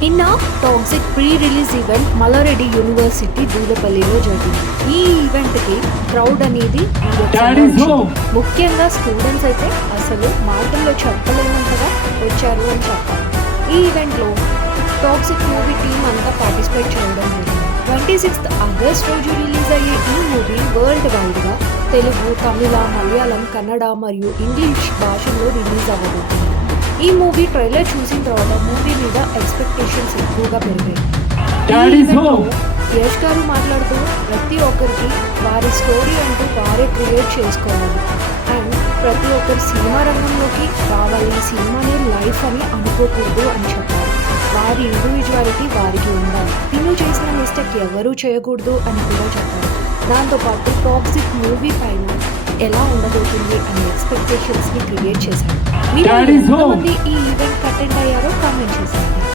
నిన్న toxic pre release event Mallareddy university దూలపల్లిలో జరిగింది. ఈ ఈవెంట్కి క్రౌడ్ అనేది ముఖ్యంగా స్టూడెంట్స్ అయితే అసలు మాటల్లో చెప్పలేనంతగా వచ్చారు అని చెప్పాలి. ఈ ఈవెంట్లో టాక్సిక్ మూవీ టీమ్ అంతా పార్టిసిపేట్ చేయడం జరిగింది. 26th ఆగస్ట్ రోజు రిలీజ్ అయ్యే ఈ మూవీ వరల్డ్ వైడ్గా తెలుగు, తమిళ, మలయాళం, కన్నడ మరియు ఇంగ్లీష్ భాషల్లో రిలీజ్ అవ్వబోతుంది. ఈ మూవీ ట్రైలర్ చూసిన తర్వాత మూవీ మీద ఎక్స్పెక్టేషన్స్ ఎక్కువగా పెరిగాయి. యష్ గారు మాట్లాడుతూ ప్రతి ఒక్కరికి వారి స్టోరీ అంటూ వారే క్రియేట్ చేసుకోవాలి అండ్ ప్రతి ఒక్కరు సినిమా రంగంలోకి రావాలి, సినిమాని లైఫ్ అని అనుకోకూడదు అని చెప్పారు. వారి ఇండివిజువాలిటీ వారికి ఉండాలి, తిను చేసిన మిస్టేక్ ఎవరూ చేయకూడదు అని కూడా చెప్పారు. దాంతోపాటు టాక్సిక్ మూవీ పైన ఎలా ఉండబోతుంది అనే ఎక్స్పెక్టేషన్స్ని క్రియేట్ చేశారు. మీరు ఎంతమంది ఈ ఈవెంట్ అటెండ్ అయ్యారో కామెంట్ చేశారు.